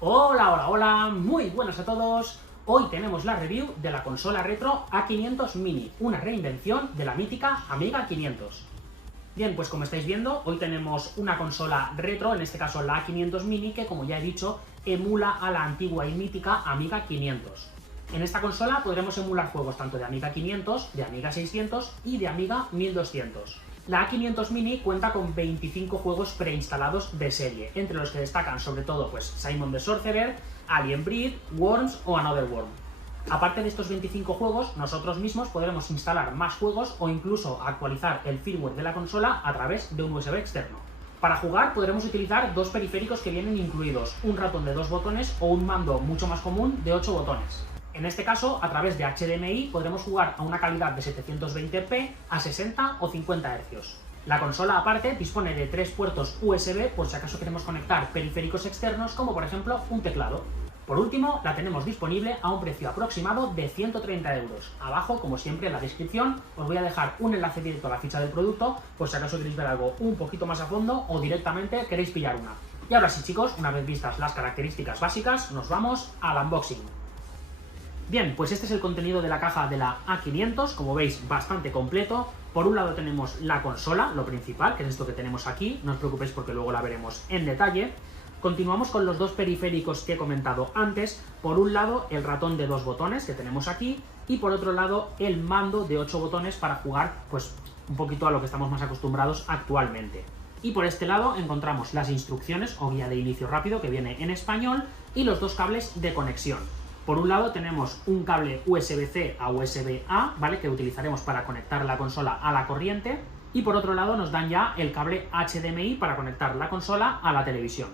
Hola, hola, hola, muy buenas a todos. Hoy tenemos la review de la consola retro A500 Mini, una reinvención de la mítica Amiga 500. Bien, pues como estáis viendo, hoy tenemos una consola retro, en este caso la A500 Mini, que como ya he dicho, emula a la antigua y mítica Amiga 500. En esta consola podremos emular juegos tanto de Amiga 500, de Amiga 600 y de Amiga 1200. La A500 Mini cuenta con 25 juegos preinstalados de serie, entre los que destacan sobre todo pues, Simon the Sorcerer, Alien Breed, Worms o Another World. Aparte de estos 25 juegos, nosotros mismos podremos instalar más juegos o incluso actualizar el firmware de la consola a través de un USB externo. Para jugar podremos utilizar dos periféricos que vienen incluidos, un ratón de 2 botones o un mando mucho más común de 8 botones. En este caso, a través de HDMI podremos jugar a una calidad de 720p a 60 o 50 Hz. La consola aparte dispone de 3 puertos USB por si acaso queremos conectar periféricos externos como por ejemplo un teclado. Por último, la tenemos disponible a un precio aproximado de 130 euros. Abajo, como siempre, en la descripción os voy a dejar un enlace directo a la ficha del producto por si acaso queréis ver algo un poquito más a fondo o directamente queréis pillar una. Y ahora sí chicos, una vez vistas las características básicas, nos vamos al unboxing. Bien, pues este es el contenido de la caja de la A500, como veis bastante completo. Por un lado tenemos la consola, lo principal, que es esto que tenemos aquí, no os preocupéis porque luego la veremos en detalle. Continuamos con los dos periféricos que he comentado antes, por un lado el ratón de 2 botones que tenemos aquí y por otro lado el mando de 8 botones para jugar pues un poquito a lo que estamos más acostumbrados actualmente. Y por este lado encontramos las instrucciones o guía de inicio rápido que viene en español y los dos cables de conexión. Por un lado tenemos un cable USB-C a USB-A, ¿vale? Que utilizaremos para conectar la consola a la corriente. Y por otro lado nos dan ya el cable HDMI para conectar la consola a la televisión.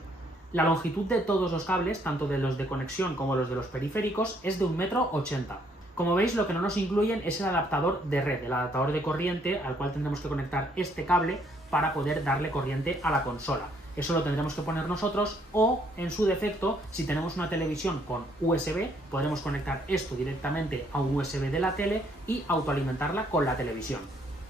La longitud de todos los cables, tanto de los de conexión como los de los periféricos, es de 1,80 m. Como veis, lo que no nos incluyen es el adaptador de red, el adaptador de corriente al cual tendremos que conectar este cable para poder darle corriente a la consola. Eso lo tendremos que poner nosotros o, en su defecto, si tenemos una televisión con USB, podremos conectar esto directamente a un USB de la tele y autoalimentarla con la televisión.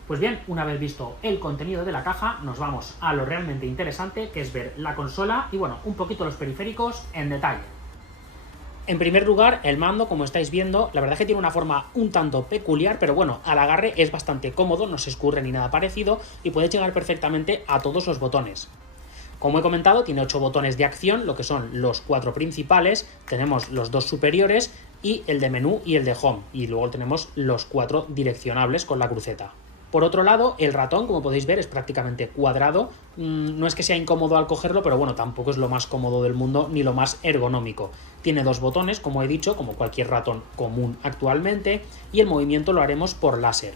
Pues bien, una vez visto el contenido de la caja, nos vamos a lo realmente interesante, que es ver la consola y, bueno, un poquito los periféricos en detalle. En primer lugar, el mando, como estáis viendo, la verdad es que tiene una forma un tanto peculiar, pero bueno, al agarre es bastante cómodo, no se escurre ni nada parecido y puede llegar perfectamente a todos los botones. Como he comentado, tiene 8 botones de acción, lo que son los 4 principales, tenemos los 2 superiores y el de menú y el de home, y luego tenemos los 4 direccionables con la cruceta. Por otro lado, el ratón, como podéis ver, es prácticamente cuadrado, no es que sea incómodo al cogerlo, pero bueno, tampoco es lo más cómodo del mundo ni lo más ergonómico. Tiene 2 botones, como he dicho, como cualquier ratón común actualmente, y el movimiento lo haremos por láser.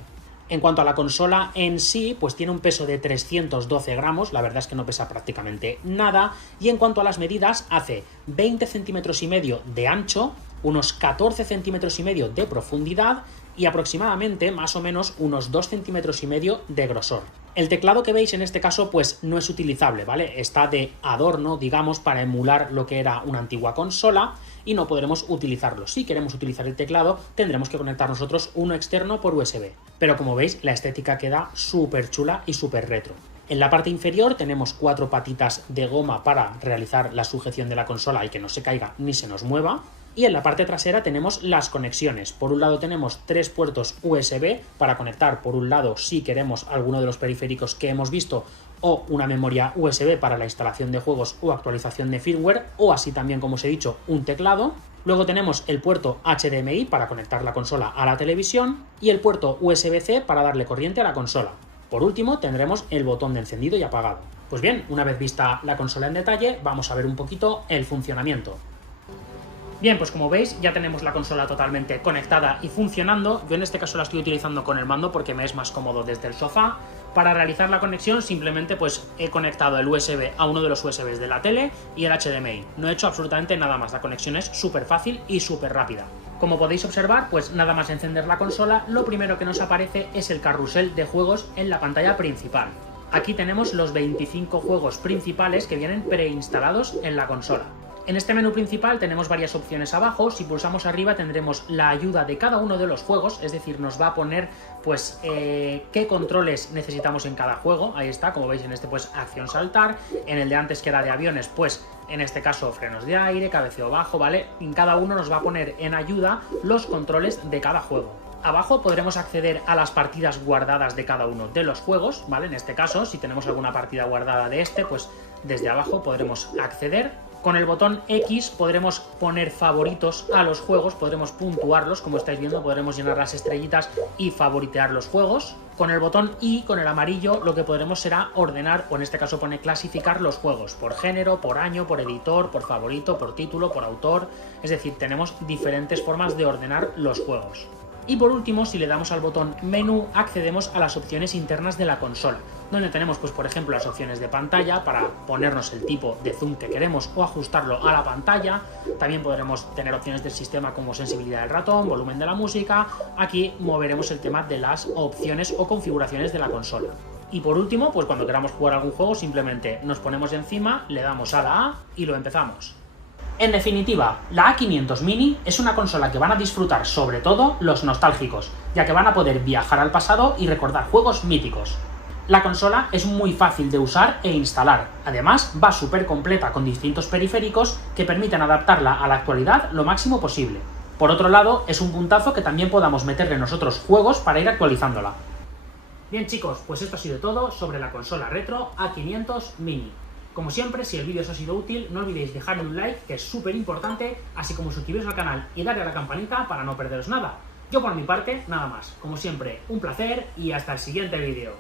En cuanto a la consola en sí, pues tiene un peso de 312 gramos, la verdad es que no pesa prácticamente nada, y en cuanto a las medidas, hace 20 centímetros y medio de ancho, unos 14 centímetros y medio de profundidad y aproximadamente, más o menos, unos 2 centímetros y medio de grosor. El teclado que veis en este caso pues no es utilizable, ¿vale? Está de adorno, digamos, para emular lo que era una antigua consola y no podremos utilizarlo. Si queremos utilizar el teclado tendremos que conectar nosotros uno externo por USB. Pero como veis la estética queda súper chula y súper retro. En la parte inferior tenemos 4 patitas de goma para realizar la sujeción de la consola y que no se caiga ni se nos mueva. Y en la parte trasera tenemos las conexiones. Por un lado tenemos 3 puertos USB para conectar por un lado si queremos alguno de los periféricos que hemos visto o una memoria USB para la instalación de juegos o actualización de firmware o así también, como os he dicho, un teclado. Luego tenemos el puerto HDMI para conectar la consola a la televisión y el puerto USB-C para darle corriente a la consola. Por último tendremos el botón de encendido y apagado. Pues bien, una vez vista la consola en detalle, vamos a ver un poquito el funcionamiento. Bien, pues como veis ya tenemos la consola totalmente conectada y funcionando. Yo en este caso la estoy utilizando con el mando porque me es más cómodo desde el sofá. Para realizar la conexión simplemente pues he conectado el USB a uno de los USBs de la tele y el HDMI. No he hecho absolutamente nada más, la conexión es súper fácil y súper rápida. Como podéis observar, pues nada más encender la consola, lo primero que nos aparece es el carrusel de juegos en la pantalla principal. Aquí tenemos los 25 juegos principales que vienen preinstalados en la consola. En este menú principal tenemos varias opciones abajo. Si pulsamos arriba tendremos la ayuda de cada uno de los juegos, es decir, nos va a poner pues qué controles necesitamos en cada juego. Ahí está, como veis en este pues acción saltar, en el de antes que era de aviones pues en este caso frenos de aire, cabeceo bajo, ¿vale? En cada uno nos va a poner en ayuda los controles de cada juego. Abajo podremos acceder a las partidas guardadas de cada uno de los juegos, ¿vale? En este caso, si tenemos alguna partida guardada de este, pues desde abajo podremos acceder. Con el botón X podremos poner favoritos a los juegos, podremos puntuarlos, como estáis viendo, podremos llenar las estrellitas y favoritear los juegos. Con el botón Y, con el amarillo, lo que podremos será ordenar, o en este caso pone clasificar los juegos, por género, por año, por editor, por favorito, por título, por autor, es decir, tenemos diferentes formas de ordenar los juegos. Y por último, si le damos al botón menú, accedemos a las opciones internas de la consola, donde tenemos, pues por ejemplo, las opciones de pantalla para ponernos el tipo de zoom que queremos o ajustarlo a la pantalla. También podremos tener opciones del sistema como sensibilidad del ratón, volumen de la música. Aquí moveremos el tema de las opciones o configuraciones de la consola. Y por último, pues cuando queramos jugar algún juego, simplemente nos ponemos encima, le damos a la A y lo empezamos. En definitiva, la A500 Mini es una consola que van a disfrutar sobre todo los nostálgicos, ya que van a poder viajar al pasado y recordar juegos míticos. La consola es muy fácil de usar e instalar, además va súper completa con distintos periféricos que permiten adaptarla a la actualidad lo máximo posible. Por otro lado, es un puntazo que también podamos meterle nosotros juegos para ir actualizándola. Bien chicos, pues esto ha sido todo sobre la consola retro A500 Mini. Como siempre, si el vídeo os ha sido útil, no olvidéis dejarle un like, que es súper importante, así como suscribiros al canal y darle a la campanita para no perderos nada. Yo por mi parte, nada más. Como siempre, un placer y hasta el siguiente vídeo.